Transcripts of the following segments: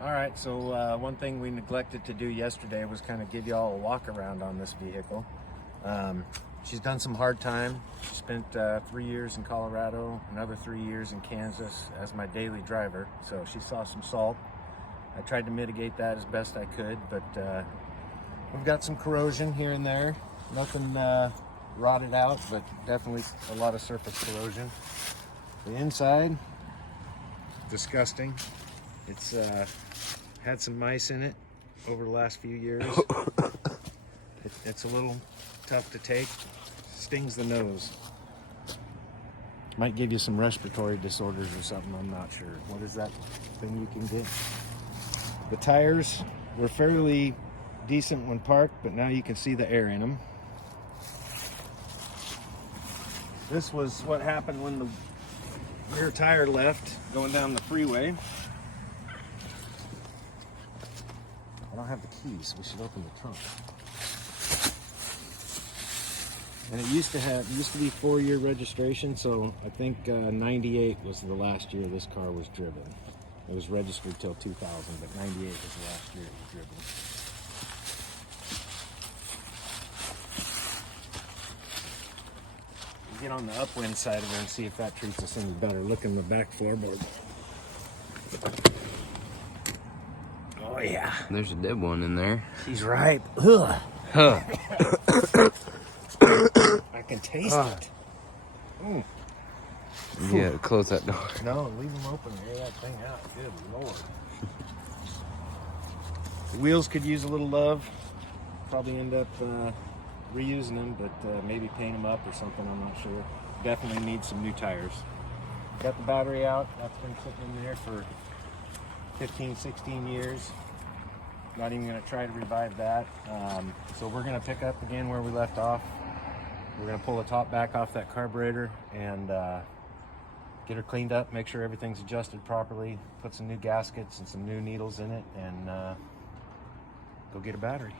All right, so one thing we neglected to do yesterday was kind of give you all a walk around on this vehicle. Um, she's done some hard time. She spent 3 years in Colorado, another 3 years in Kansas as my daily driver. So she saw some salt. I tried to mitigate that as best I could, but we've got some corrosion here and there. Nothing rotted out, but definitely a lot of surface corrosion. The inside, disgusting. It's had some mice in it over the last few years. It's a little tough to take. Stings the nose. Might give you some respiratory disorders or something, I'm not sure. What is that thing you can get? The tires were fairly decent when parked, but now you can see the air in them. This was what happened when the rear tire left going down the freeway. I don't have the keys. We should open the trunk. And it used to be 4-year registration, so I think 98 was the last year this car was driven. It was registered till 2000, but 98 was the last year it was driven. Get on the upwind side of her and see if that treats us any better. Look in the back floorboard. Oh yeah. There's a dead one in there. She's ripe. Ugh. Huh. I can taste it. Mm. Yeah, close that door. No, leave them open and air that thing out. Good Lord. The wheels could use a little love. Probably end up reusing them, but maybe paint them up or something, I'm not sure. Definitely need some new tires. Got the battery out. That's been sitting in there for 15, 16 years. Not even going to try to revive that. So we're going to pick up again where we left off. We're going to pull the top back off that carburetor and get her cleaned up, make sure everything's adjusted properly, put some new gaskets and some new needles in it, and go get a battery.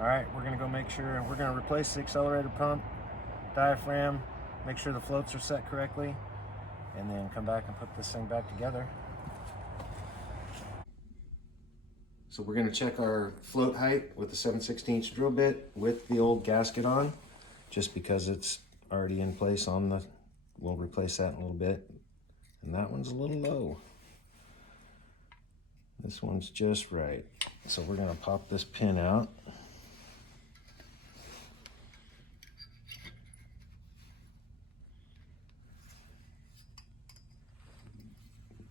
All right, we're gonna go make sure, we're gonna replace the accelerator pump, diaphragm, make sure the floats are set correctly, and then come back and put this thing back together. So we're gonna check our float height with the 7/16 drill bit with the old gasket on, just because it's already in place on the, we'll replace that in a little bit. And that one's a little low. This one's just right. So we're gonna pop this pin out.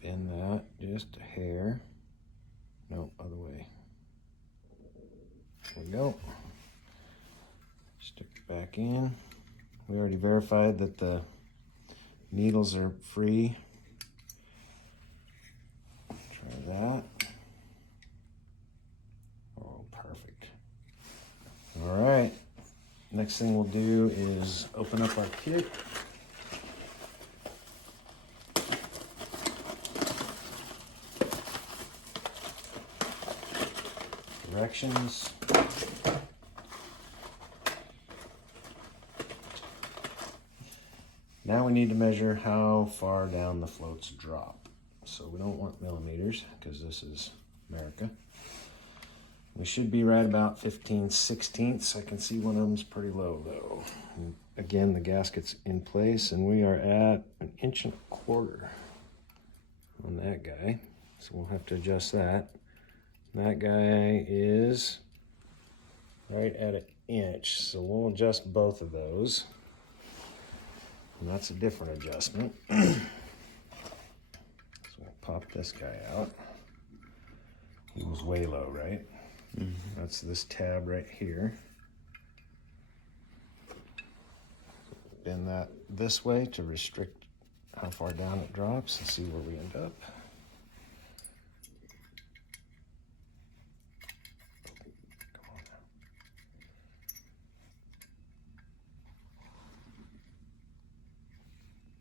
Bend that just a hair. No, other way. There we go. Stick it back in. We already verified that the needles are free. Try that. Oh, perfect. All right. Next thing we'll do is open up our kit. Directions. Now we need to measure how far down the floats drop. So we don't want millimeters because this is America. We should be right about 15/16. I can see one of them's pretty low though. And again, the gasket's in place and we are at 1.25 inches on that guy. So we'll have to adjust that. That guy is right at 1 inch, so we'll adjust both of those. And that's a different adjustment. So we'll pop this guy out. He was way low, right? Mm-hmm. That's this tab right here. Bend that this way to restrict how far down it drops and see where we end up.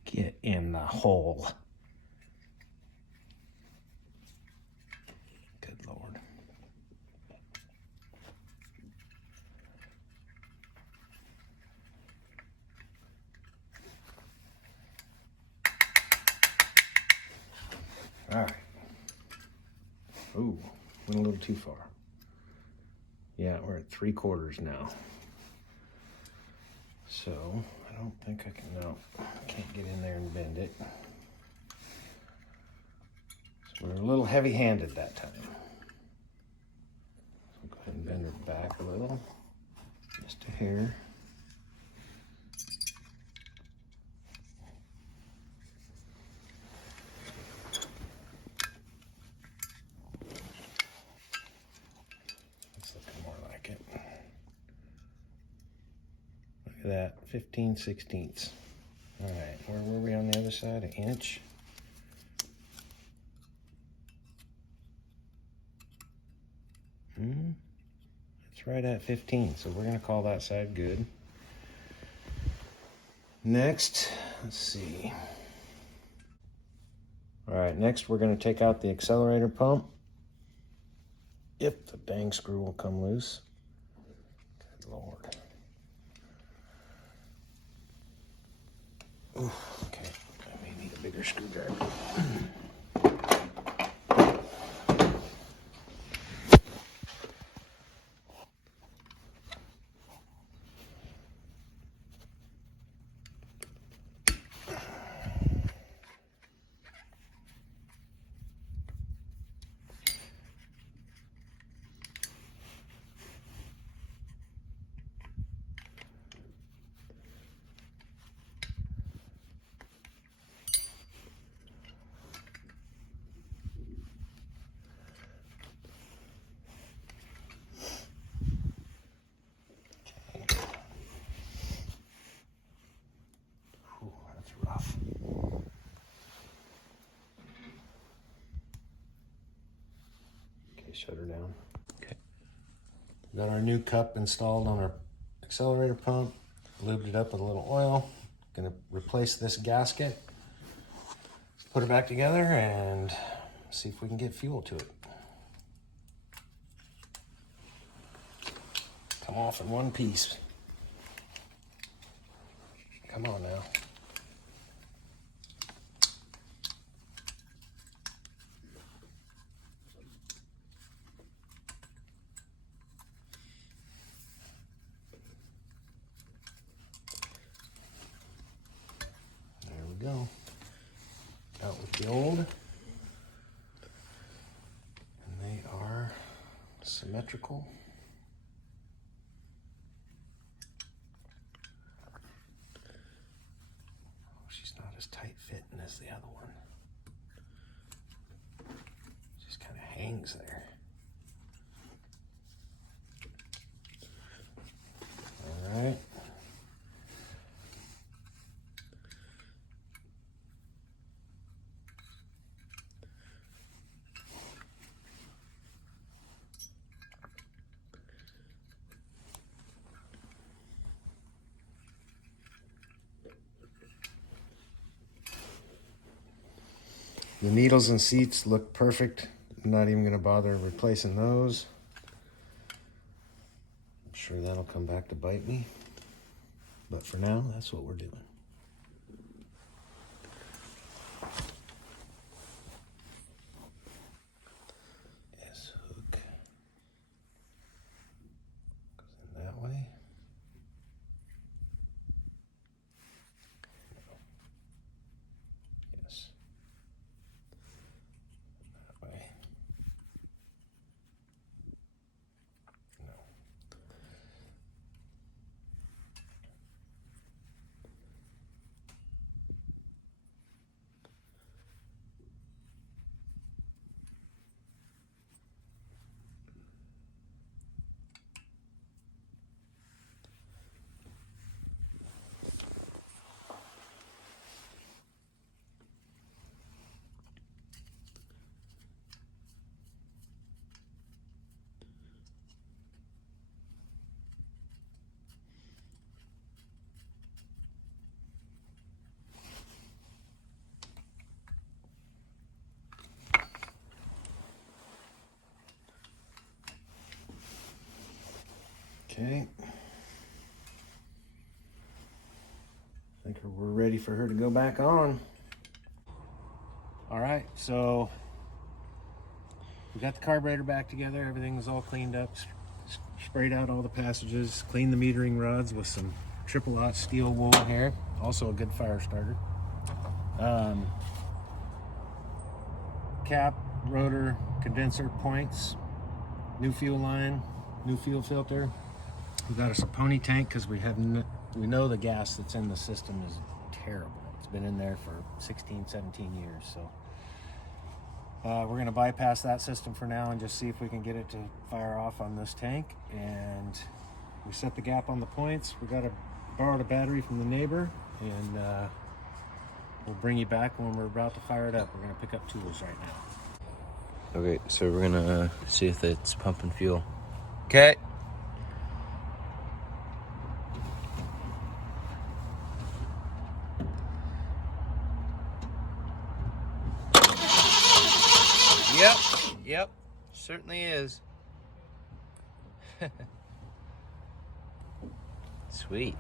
Get in the hole. All right. Ooh, went a little too far. Yeah, we're at 3/4 now. So I don't think I can, no, I can't get in there and bend it. So we're a little heavy-handed that time. So go ahead and bend it back a little, just a hair. That's looking more like it. Look at that, 15/16. All right, where were we on the other side? An inch. It's right at 15, so we're gonna call that side good. Next, let's see. All right, next we're gonna take out the accelerator pump. If the dang screw will come loose. Good Lord. Oof, okay, I may need a bigger screwdriver. Ooh, that's rough. Okay, shut her down. Okay. Got our new cup installed on our accelerator pump. Lubed it up with a little oil. Gonna replace this gasket. Let's put it back together and see if we can get fuel to it. Come off in one piece. Come on now. There we go. Out with the old. And they are symmetrical. Oh, she's not as tight fitting as the other one. Just kind of hangs there. All right. The needles and seats look perfect. I'm not even going to bother replacing those. I'm sure that'll come back to bite me. But for now, that's what we're doing. This hook goes in that way. Yes. That way. No. Okay. I think we're ready for her to go back on. All right, so we got the carburetor back together. Everything was all cleaned up, sprayed out all the passages, cleaned the metering rods with some triple-aught steel wool here. Also a good fire starter. Cap, rotor, condenser points, new fuel line, new fuel filter. We got us a pony tank because we know the gas that's in the system is terrible. It's been in there for 16, 17 years. So we're going to bypass that system for now and just see if we can get it to fire off on this tank. And we set the gap on the points. We borrowed a battery from the neighbor, and we'll bring you back when we're about to fire it up. We're going to pick up tools right now. Okay, so we're gonna see if it's pumping fuel. Okay. Yep, certainly is. Sweet.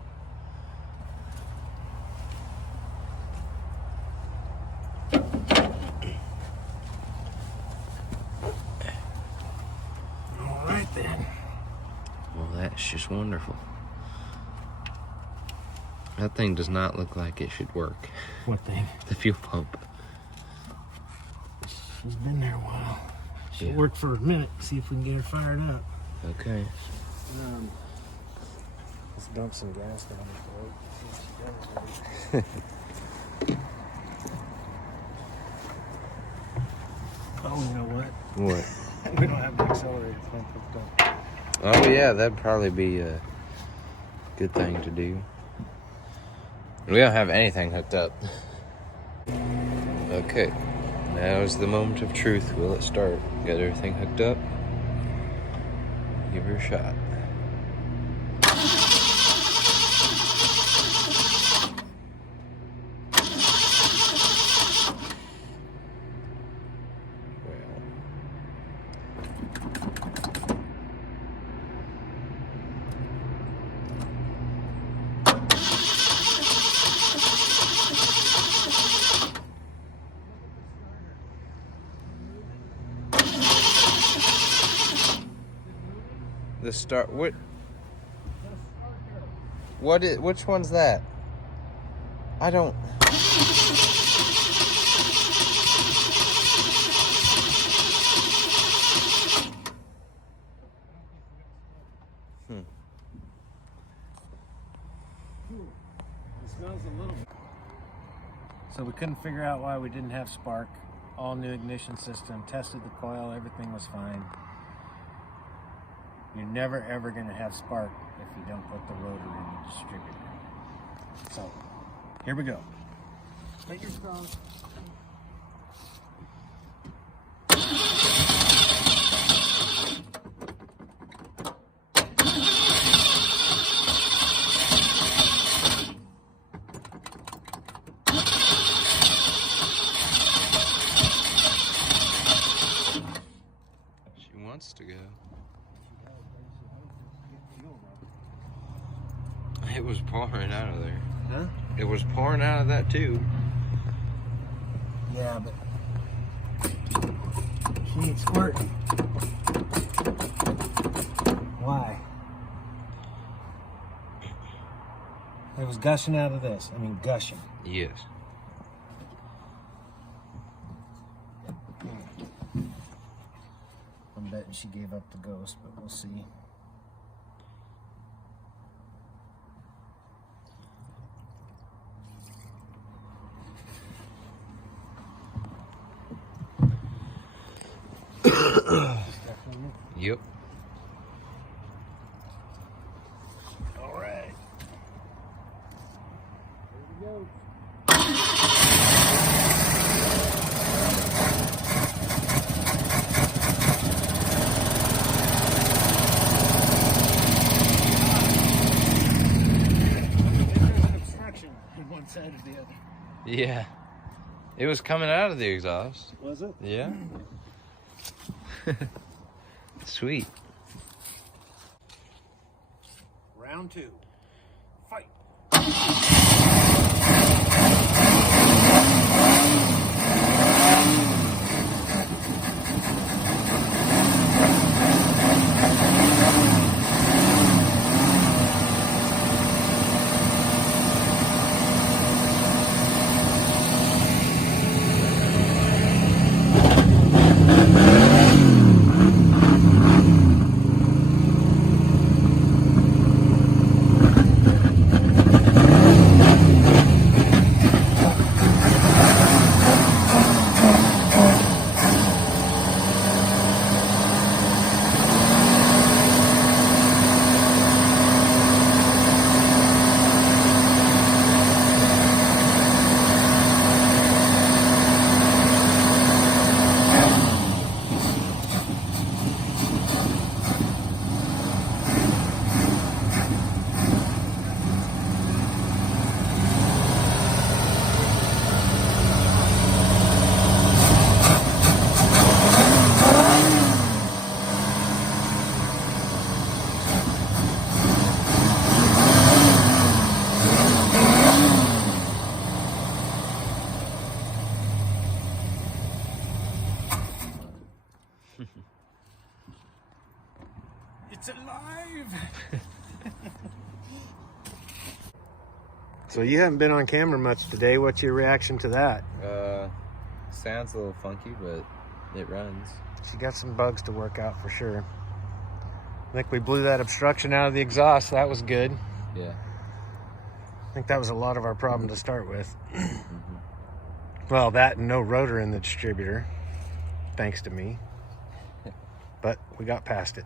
All right then. Well, that's just wonderful. That thing does not look like it should work. What thing? The fuel pump. She's been there a while. She'll Yeah. work for a minute, see if we can get her fired up. Okay. Let's dump some gas down the throat. Oh, you know what? What? We don't have the accelerator pump hooked up. Oh yeah, that'd probably be a good thing to do. We don't have anything hooked up. Okay, now's the moment of truth. Will it start? Got everything hooked up? Give her a shot. The start. Which one's that? I don't. It smells a little. So we couldn't figure out why we didn't have spark. All new ignition system, tested the coil, everything was fine. You're never ever going to have spark if you don't put the rotor in the distributor. So, here we go. Let your strong. She wants to go. It was pouring out of there. Huh? It was pouring out of that too. Yeah, but she ain't squirting. Why? It was gushing out of this. I mean, gushing. Yes. I'm betting she gave up the ghost, but we'll see. Yep. All right. Here we go. There's an obstruction on one side or the other. Yeah. It was coming out of the exhaust. Was it? Yeah. Sweet. Round two. Fight. It's alive. So you haven't been on camera much today. What's your reaction to that? Sounds a little funky, but it runs. She got some bugs to work out for sure. I think we blew that obstruction out of the exhaust. That was good. Yeah. I think that was a lot of our problem to start with. Well, that and no rotor in the distributor, thanks to me. But we got past it.